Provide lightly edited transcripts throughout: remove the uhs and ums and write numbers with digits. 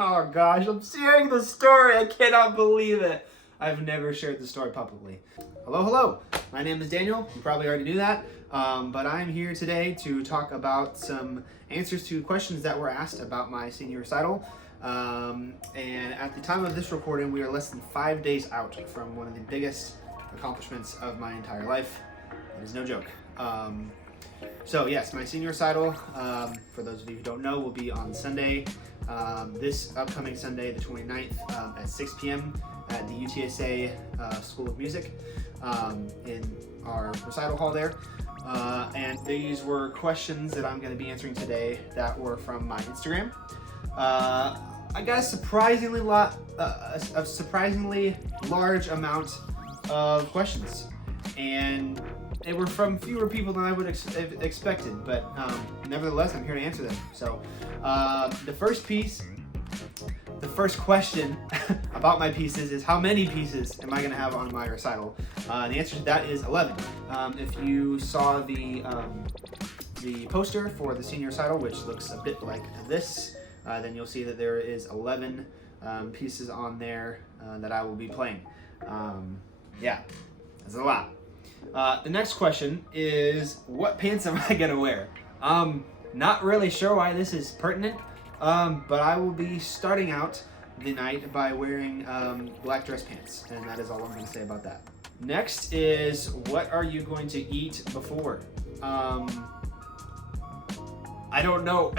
Oh gosh, I'm sharing the story. I cannot believe it. I've never shared the story publicly. Hello. My name is Daniel. You probably already knew that. But I'm here today to talk about some answers to questions that were asked about my senior recital. And at the time of this recording, we are less than 5 days out from one of the biggest accomplishments of my entire life. That is no joke. So yes, my senior recital, for those of you who don't know, will be on Sunday, this upcoming Sunday, the 29th, at 6 p.m. at the UTSA School of Music in our recital hall there. And these were questions that I'm going to be answering today that were from my Instagram. I got a surprisingly large amount of questions, and they were from fewer people than I would have expected, but nevertheless, I'm here to answer them. So, the first question about my pieces is how many pieces am I going to have on my recital? The answer to that is 11. If you saw the poster for the senior recital, which looks a bit like this, then you'll see that there is 11 pieces on there that I will be playing. Yeah, that's a lot. The next question is, what pants am I gonna wear? Not really sure why this is pertinent, but I will be starting out the night by wearing black dress pants, and that is all I'm gonna say about that. Next is, what are you going to eat before? I don't know.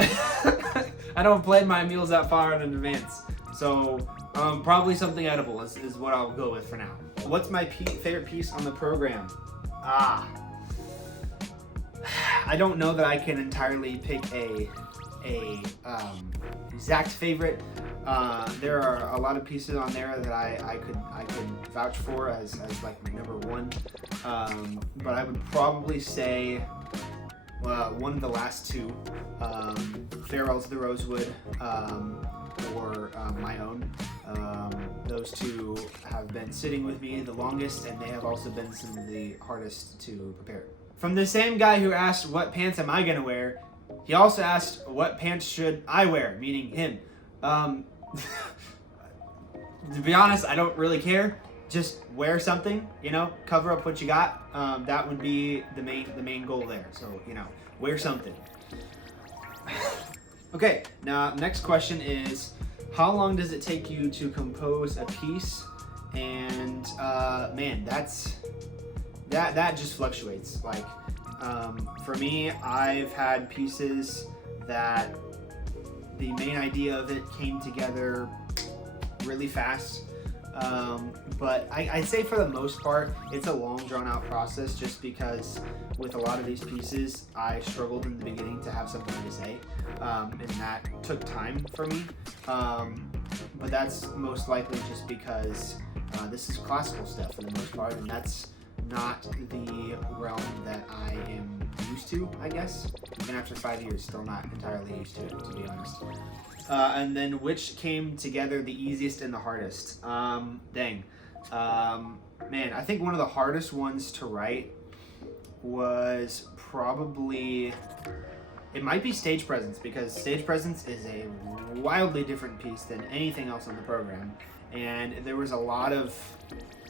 I don't plan my meals that far in advance, so probably something edible is what I'll go with for now. What's my favorite piece on the program? I don't know that I can entirely pick a exact favorite. There are a lot of pieces on there that I could vouch for as like my number one. But I would probably say one of the last two, Farewell to the Rosewood, or my own. Those two have been sitting with me the longest, and they have also been some of the hardest to prepare. From the same guy who asked, what pants am I gonna wear? He also asked, what pants should I wear? Meaning him. To be honest, I don't really care. Just wear something, cover up what you got. That would be the main goal there. So, wear something. Okay, now next question is, how long does it take you to compose a piece? And man, that just fluctuates. Like, for me, I've had pieces that the main idea of it came together really fast. But I'd say for the most part, it's a long drawn out process, just because with a lot of these pieces, I struggled in the beginning to have something to say, and that took time for me. But that's most likely just because this is classical stuff for the most part, and that's not the realm that I am used to, I guess. Even after 5 years, still not entirely used to it, to be honest. And then which came together the easiest and the hardest? Man, I think one of the hardest ones to write was probably, it might be Stage Presence, because Stage Presence is a wildly different piece than anything else on the program. And there was a lot of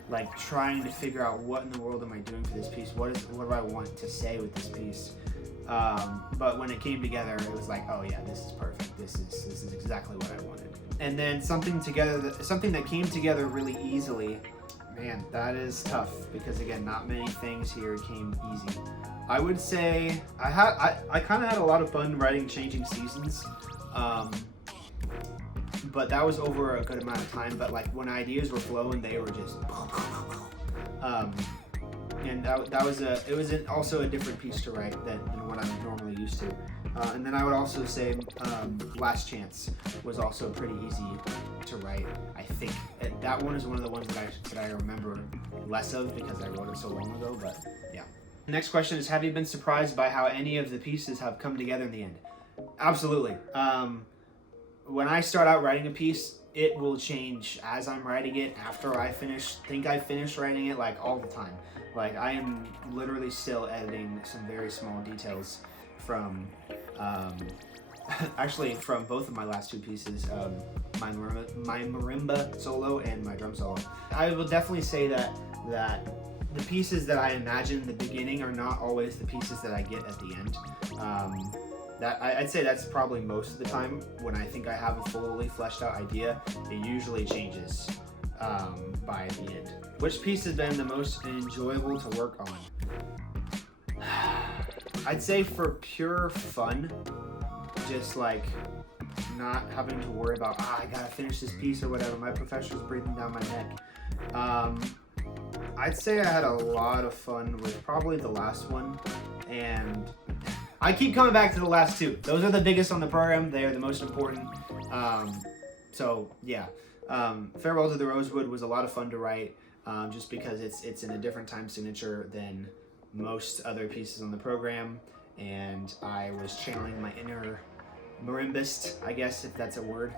like trying to figure out, what in the world am I doing for this piece? What do I want to say with this piece? But when it came together, it was like, oh yeah, this is perfect. This is exactly what I wanted. And then something that came together really easily. Man, that is tough, because again, not many things here came easy. I would say I kind of had a lot of fun writing Changing Seasons. But that was over a good amount of time. But like when ideas were flowing, they were just, and it was also a different piece to write than what I'm normally used to. And then I would also say Last Chance was also pretty easy to write. I think that one is one of the ones that I remember less of, because I wrote it so long ago. But yeah. The next question is, have you been surprised by how any of the pieces have come together in the end? Absolutely. When I start out writing a piece, it will change as I'm writing it, after I think I finished writing it, like all the time. Like I am literally still editing some very small details from actually from both of my last two pieces, my marimba solo and my drum solo. I will definitely say that the pieces that I imagine in the beginning are not always the pieces that I get at the end. I'd say that's probably most of the time. When I think I have a fully fleshed out idea, it usually changes by the end. Which piece has been the most enjoyable to work on? I'd say for pure fun, just like not having to worry about, I gotta finish this piece or whatever, my professor's breathing down my neck. I'd say I had a lot of fun with probably the last one, and I keep coming back to the last two. Those are the biggest on the program. They are the most important. So yeah, Farewell to the Rosewood was a lot of fun to write, just because it's in a different time signature than most other pieces on the program, and I was channeling my inner marimbist, I guess, if that's a word.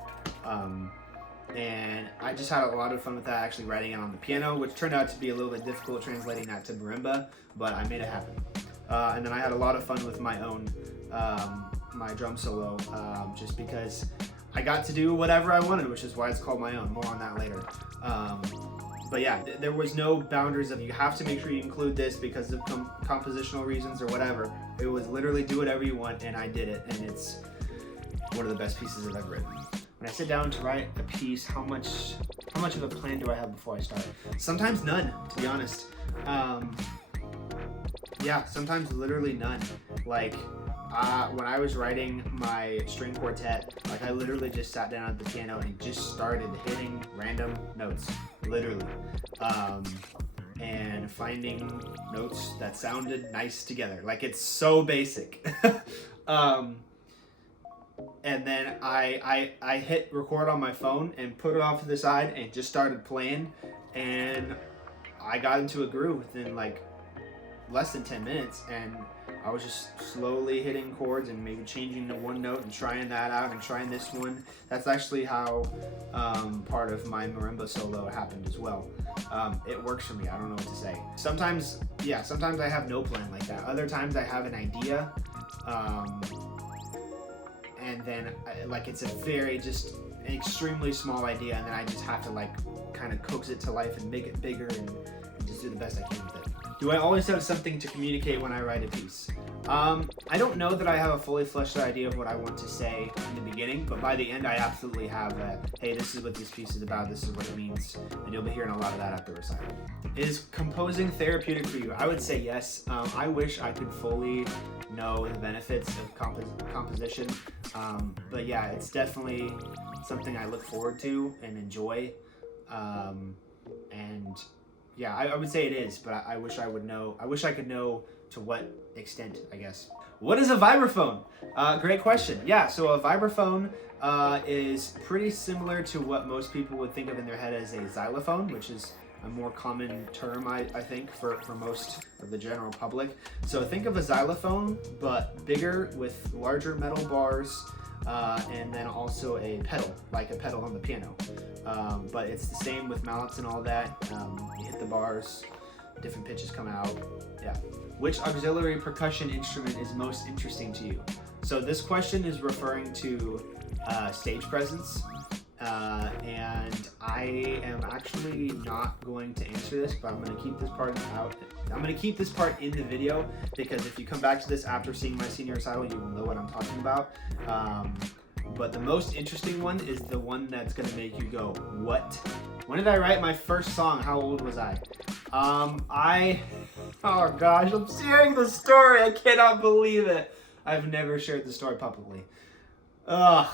And I just had a lot of fun with that, actually writing it on the piano, which turned out to be a little bit difficult translating that to marimba, but I made it happen. And then I had a lot of fun with my own, my drum solo, just because I got to do whatever I wanted, which is why it's called my own. More on that later. But yeah, there was no boundaries of you have to make sure you include this because of compositional reasons or whatever. It was literally do whatever you want, and I did it, and it's one of the best pieces I've ever written. When I sit down to write a piece, how much of a plan do I have before I start? Sometimes none, to be honest. Yeah, sometimes literally none. Like, when I was writing my string quartet, like I literally just sat down at the piano and just started hitting random notes, literally. And finding notes that sounded nice together. Like, it's so basic. And then I hit record on my phone and put it off to the side and just started playing, and I got into a groove within like less than 10 minutes, and I was just slowly hitting chords and maybe changing to one note and trying that out and trying this one. That's actually how part of my marimba solo happened as well. It works for me. I don't know what to say. Sometimes I have no plan like that. Other times I have an idea, and then like it's a very just an extremely small idea, and then I just have to like kind of coax it to life and make it bigger and just do the best I can with it. Do I always have something to communicate when I write a piece? I don't know that I have a fully fleshed out idea of what I want to say in the beginning, but by the end I absolutely have a, hey, this is what this piece is about, this is what it means, and you'll be hearing a lot of that at the recital. Is composing therapeutic for you? I would say yes. I wish I could fully know the benefits of composition, but yeah, it's definitely something I look forward to and enjoy, and yeah, I would say it is, but I wish I would know. I wish I could know to what extent, I guess. What is a vibraphone? Great question. Yeah, so a vibraphone is pretty similar to what most people would think of in their head as a xylophone, which is a more common term, I think, for most of the general public. So think of a xylophone, but bigger with larger metal bars, and then also a pedal, like a pedal on the piano. But it's the same with mallets and all that. You hit the bars, different pitches come out. Yeah. Which auxiliary percussion instrument is most interesting to you? So this question is referring to stage presence. And I am actually not going to answer this, but I'm going to keep this part out. I'm going to keep this part in the video, because if you come back to this after seeing my senior recital, you will know what I'm talking about. But the most interesting one is the one that's going to make you go, what? When did I write my first song? How old was I? Oh gosh, I'm sharing the story. I cannot believe it. I've never shared the story publicly. Ugh.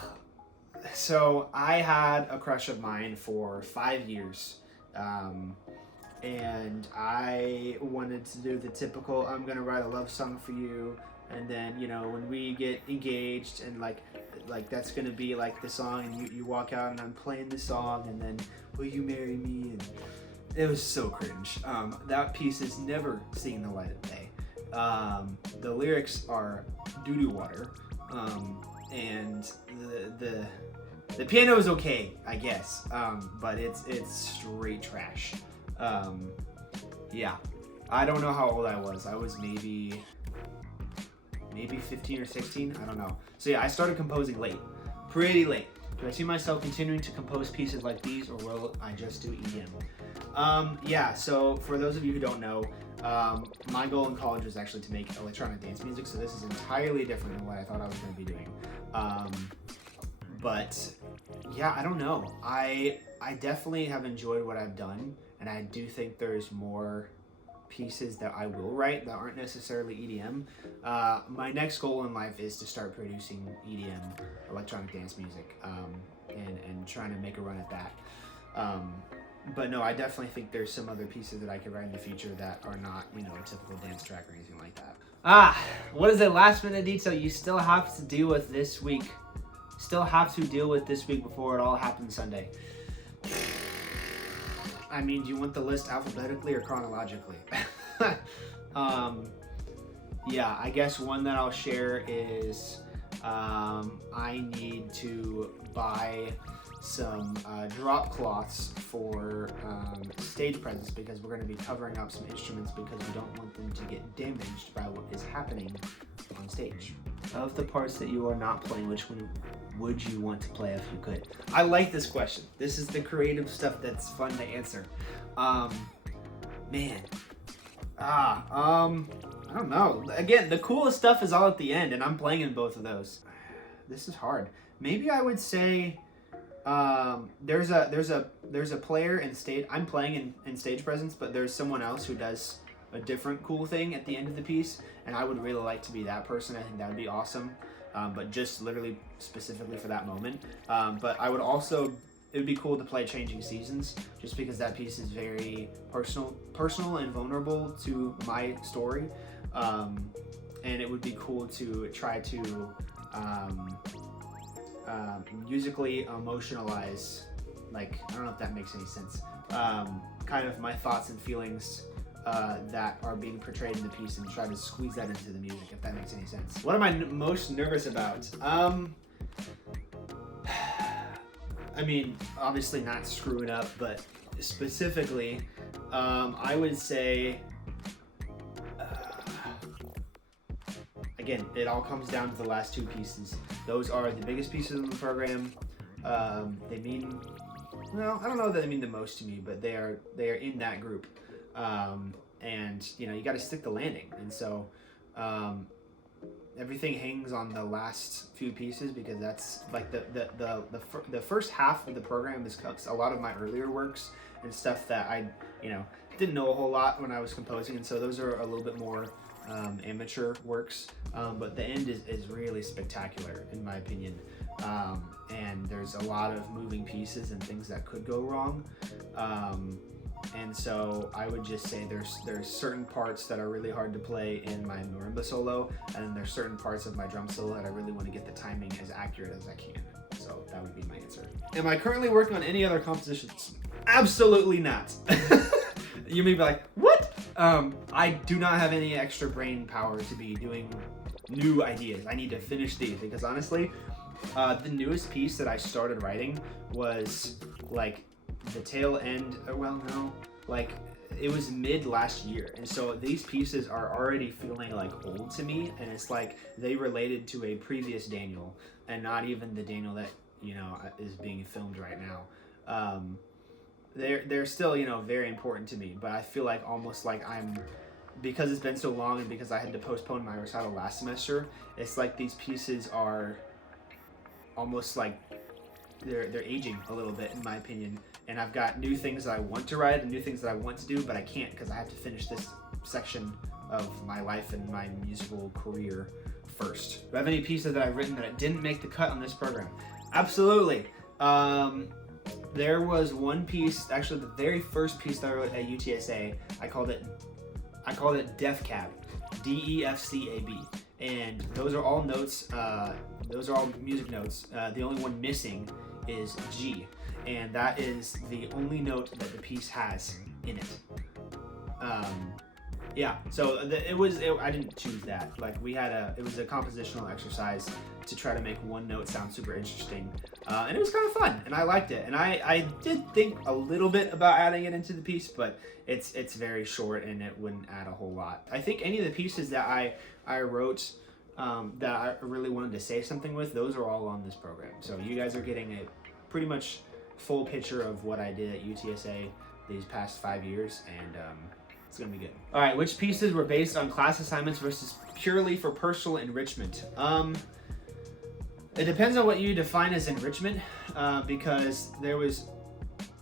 So I had a crush of mine for 5 years, and I wanted to do the typical, I'm gonna write a love song for you, and then, you know, when we get engaged, and like that's gonna be like the song, and you walk out and I'm playing the song, and then will you marry me? And it was so cringe. That piece has never seen the light of day. The lyrics are doo-doo water, and the piano is okay, I guess, but it's straight trash. Yeah, I don't know how old I was. I was maybe maybe 15 or 16, I don't know. So yeah, I started composing late, pretty late. Do I see myself continuing to compose pieces like these, or will I just do EDM? Yeah, so for those of you who don't know, my goal in college was actually to make electronic dance music, so this is entirely different than what I thought I was going to be doing. But yeah, I don't know. I definitely have enjoyed what I've done, and I do think there's more pieces that I will write that aren't necessarily EDM. My next goal in life is to start producing EDM, electronic dance music, and trying to make a run at that. But no, I definitely think there's some other pieces that I could write in the future that are not, you know, a typical dance track or anything like that. What is a last minute detail you still have to deal with this week? Still have to deal with this week before it all happens Sunday. I mean, do you want the list alphabetically or chronologically? Yeah, I guess one that I'll share is I need to buy some drop cloths for stage presence, because we're going to be covering up some instruments because we don't want them to get damaged by what is happening on stage. Of the parts that you are not playing, which one would you want to play if you could? I like this question. This is the creative stuff that's fun to answer. Man. I don't know. Again, the coolest stuff is all at the end, and I'm playing in both of those. This is hard. Maybe I would say there's a player in stage. I'm playing in stage presence, but there's someone else who does a different cool thing at the end of the piece, and I would really like to be that person. I think that would be awesome. But just literally specifically for that moment. But I would also, it would be cool to play Changing Seasons, just because that piece is very personal and vulnerable to my story. And it would be cool to try to musically emotionalize, like, I don't know if that makes any sense, kind of my thoughts and feelings that are being portrayed in the piece, and try to squeeze that into the music, if that makes any sense. What am I most nervous about? I mean, obviously not screwing up, but specifically, I would say, again, it all comes down to the last two pieces. Those are the biggest pieces in the program. They mean, well, I don't know that they mean the most to me, but they are in that group. And you know, you got to stick the landing, and so everything hangs on the last few pieces, because that's like the first half of the program is a lot of my earlier works and stuff that I, you know, didn't know a whole lot when I was composing, and so those are a little bit more amateur works, but the end is really spectacular in my opinion, and there's a lot of moving pieces and things that could go wrong. And so I would just say there's certain parts that are really hard to play in my marimba solo, and then there's certain parts of my drum solo that I really want to get the timing as accurate as I can. So that would be my answer. Am I currently working on any other compositions? Absolutely not. You may be like, what? I do not have any extra brain power to be doing new ideas. I need to finish these, because honestly, the newest piece that I started writing was like the tail end, well, no, like it was mid last year, and so these pieces are already feeling like old to me, and it's like they related to a previous Daniel and not even the Daniel that, you know, is being filmed right now. They're still, you know, very important to me, but I feel like almost like because it's been so long and because I had to postpone my recital last semester, it's like these pieces are almost like they're aging a little bit, in my opinion, and I've got new things that I want to write and new things that I want to do, but I can't because I have to finish this section of my life and my musical career first. Do I have any pieces that I've written that didn't make the cut on this program? Absolutely. There was one piece, actually the very first piece that I wrote at UTSA, I called it DefCab, DEFCAB, and those are all notes. Those are all music notes. The only one missing is G, and that is the only note that the piece has in it. Yeah, so I didn't choose that. Like it was a compositional exercise to try to make one note sound super interesting, and it was kind of fun, and I liked it. And I did think a little bit about adding it into the piece, but it's very short and it wouldn't add a whole lot. I think any of the pieces that I wrote that I really wanted to say something with, those are all on this program. So you guys are getting a pretty much full picture of what I did at UTSA these past 5 years, and it's gonna be good. All right, which pieces were based on class assignments versus purely for personal enrichment? It depends on what you define as enrichment, because there was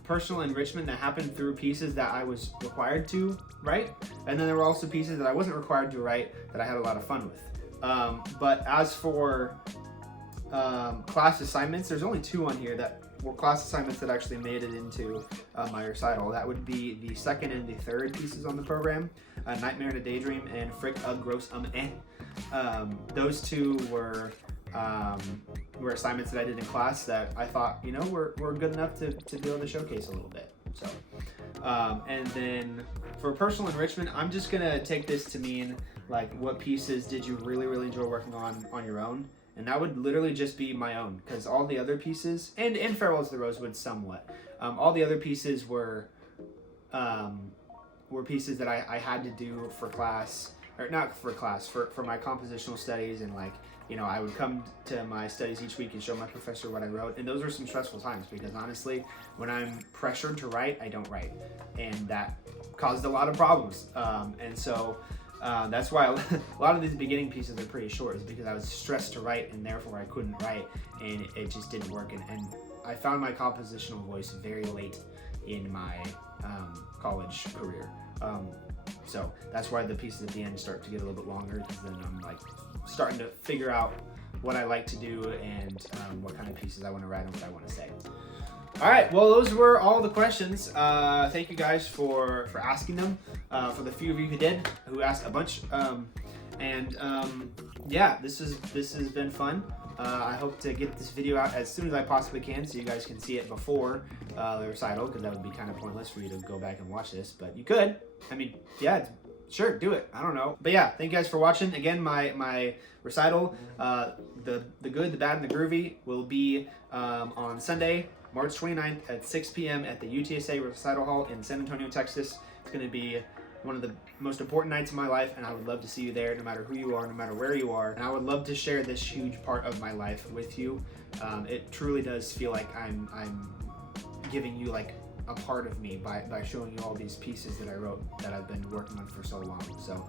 personal enrichment that happened through pieces that I was required to write, and then there were also pieces that I wasn't required to write that I had a lot of fun with. But as for class assignments, there's only 2 on here that were class assignments that actually made it into my recital. That would be the 2nd and the 3rd pieces on the program, Nightmare and a Daydream and Frick, Ugh, Gross, Eh. Those 2 were assignments that I did in class that I thought, you know, were good enough to be able to showcase a little bit. So, and then for personal enrichment, I'm just gonna take this to mean like, what pieces did you really enjoy working on your own? And that would literally just be my own, because all the other pieces, and Farewell to the Rosewood somewhat, all the other pieces were pieces that I had to do for class, or not for class, for my compositional studies, and like, you know, I would come to my studies each week and show my professor what I wrote, and those were some stressful times, because honestly, when I'm pressured to write, I don't write, and that caused a lot of problems, and so that's why a lot of these beginning pieces are pretty short, is because I was stressed to write, and therefore I couldn't write, and it just didn't work, and I found my compositional voice very late in my college career. So that's why the pieces at the end start to get a little bit longer, because then I'm like starting to figure out what I like to do and what kind of pieces I want to write and what I want to say. All right, well, those were all the questions. Thank you guys for asking them. For the few of you who asked a bunch, yeah, this has been fun. I hope to get this video out as soon as I possibly can, so you guys can see it before the recital, because that would be kind of pointless for you to go back and watch this. But you could. I mean, yeah, sure, do it. I don't know. But yeah, thank you guys for watching. Again, my recital, the good, the bad, and the groovy, will be on Sunday, March 29th at 6 p.m. at the UTSA Recital Hall in San Antonio, Texas. It's going to be one of the most important nights of my life, and I would love to see you there, no matter who you are, no matter where you are. And I would love to share this huge part of my life with you. It truly does feel like I'm giving you like a part of me by showing you all these pieces that I wrote that I've been working on for so long. So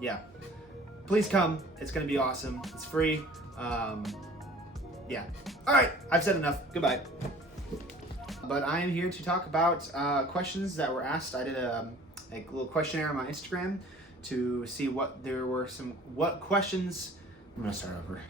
yeah, please come. It's going to be awesome. It's free. Yeah. All right. I've said enough. Goodbye. But I am here to talk about questions that were asked. I did a little questionnaire on my Instagram to see what questions. I'm gonna start over.